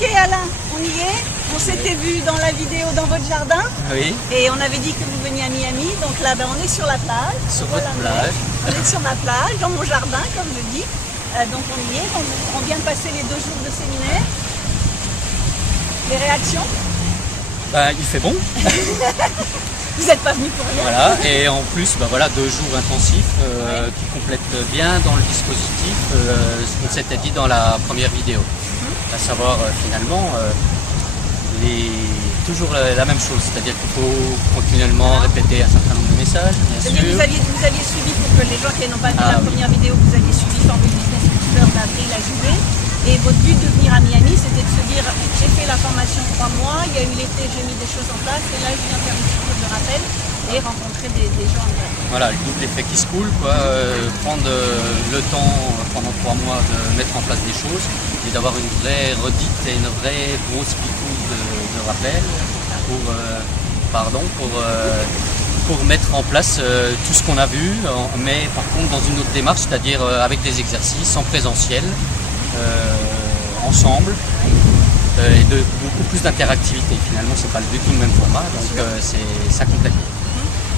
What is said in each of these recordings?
Ok Alain, on y est. On s'était vu dans la vidéo dans votre jardin. Oui. Et on avait dit que vous veniez à Miami. Donc là, ben, on est sur la plage. Sur votre plage. On est sur ma plage, dans mon jardin, comme je dis. Donc on y est. On vient de passer les 2 jours de séminaire. Les réactions? Bah, il fait bon. Vous n'êtes pas venu pour rien. Voilà. Et en plus, bah, voilà, 2 jours intensifs qui complètent bien dans le dispositif ce qu'on s'était dit dans la première vidéo. À savoir finalement toujours la même chose, c'est-à-dire qu'il faut continuellement répéter un certain nombre de messages, bien sûr. C'est-à-dire que vous aviez suivi, pour que les gens qui n'ont pas vu la première vidéo, vous aviez suivi Formule Business Booster d'avril à juillet. Et votre but de venir à Miami, c'était de se dire, j'ai fait la formation 3 mois, il y a eu l'été, j'ai mis des choses en place, et là je viens faire une petite de rappel et rencontrer des gens en vrai. Voilà, le double effet qui se coule, quoi. Prendre le temps pendant 3 mois de mettre en place des choses et d'avoir une vraie redite et une vraie grosse picouse de rappel pour mettre en place tout ce qu'on a vu, mais par contre dans une autre démarche, c'est-à-dire avec des exercices en présentiel, ensemble, et de beaucoup plus d'interactivité. Finalement, c'est pas du tout le même format, donc ça complète.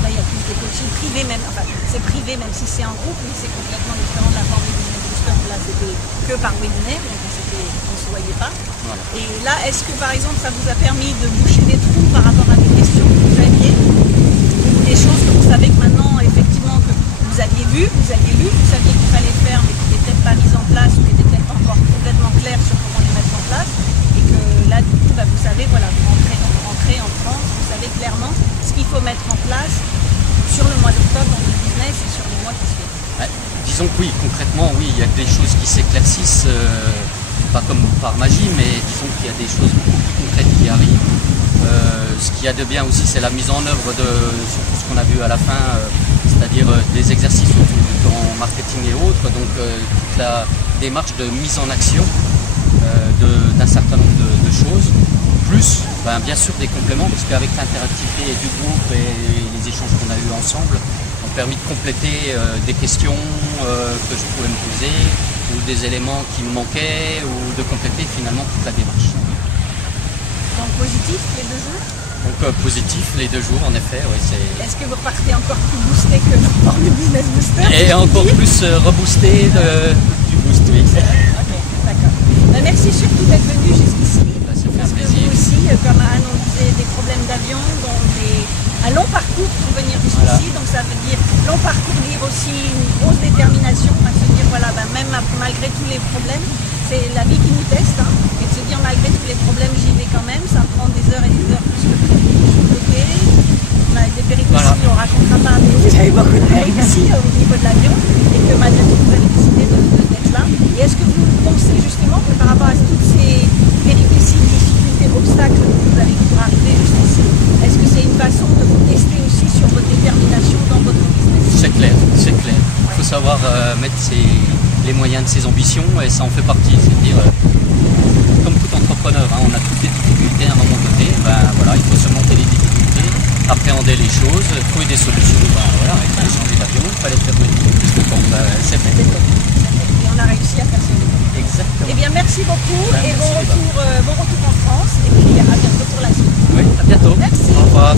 Là, il y a plus de coaching privé, même, enfin, c'est privé même si c'est en groupe, mais c'est complètement différent de la Formule Business Booster. Là, c'était que par webinaire, donc on ne se voyait pas. Voilà. Et là, est-ce que par exemple, ça vous a permis de boucher des trous par rapport à des questions que vous aviez, ou des choses que vous savez que maintenant, effectivement, que vous aviez vu, vous aviez lu, vous saviez qu'il fallait faire, mais qui n'étaient peut-être pas mises en place, ou qui n'étaient peut-être pas encore complètement claires sur comment les mettre en place, et que là, du coup, bah, vous savez, voilà, vous rentrez en France, vous savez clairement ce qu'il faut mettre en place sur le mois d'octobre dans le business et sur les mois qui suivent. Disons que oui, concrètement, oui, il y a des choses qui s'éclaircissent, pas comme par magie, mais disons qu'il y a des choses beaucoup plus concrètes qui arrivent. Ce qu'il y a de bien aussi, c'est la mise en œuvre de surtout ce qu'on a vu à la fin, c'est-à-dire des exercices autour du temps marketing et autres, donc toute la démarche de mise en action d'un certain nombre de choses. Plus, bien sûr, des compléments, parce qu'avec l'interactivité du groupe et les échanges qu'on a eus ensemble, ont permis de compléter des questions que je pouvais me poser, ou des éléments qui me manquaient, ou de compléter finalement toute la démarche. Donc positif les 2 jours? Donc positif les 2 jours, en effet. Oui, est-ce que vous repartez encore plus boosté que le Formule Business Booster? Et encore plus reboosté du boost, oui. Ok, d'accord. Merci surtout d'être venu jusqu'ici. Parce que vous aussi, comme Anne, on disait, des problèmes d'avion, un long parcours pour venir jusqu'ici, donc ça veut dire long parcours, dire aussi une grosse détermination à se dire, voilà, même malgré tous les problèmes, c'est la vie qui nous teste, et de se dire malgré tous les problèmes, j'y vais quand même, ça me prend des heures et des heures plus que prévu de son côté. On a des péripéties, on ne racontera pas, mais vous avez beaucoup de péripéties au niveau de l'avion, et que malgré tout, vous avez décidé d'être là. Et est-ce que vous pensez justement que par rapport à toutes ces péripéties, difficultés, obstacles que vous avez pour arriver jusqu'ici, est-ce que c'est une façon de vous tester aussi sur votre détermination dans votre business? C'est clair, c'est clair. Il faut savoir mettre les moyens de ses ambitions, et ça en fait partie. C'est-à-dire, comme tout entrepreneur, on a toutes les difficultés à un moment donné. Voilà, il faut surmonter les difficultés, appréhender les choses, trouver des solutions. Voilà, il fallait changer d'avion, il fallait faire venir plus de temps. C'est fait. Et on a réussi à faire ce défi. Exactement. Eh bien, merci beaucoup et bon retour en France. Et puis à bientôt pour la suite. Oui, à bientôt. Merci. Au revoir.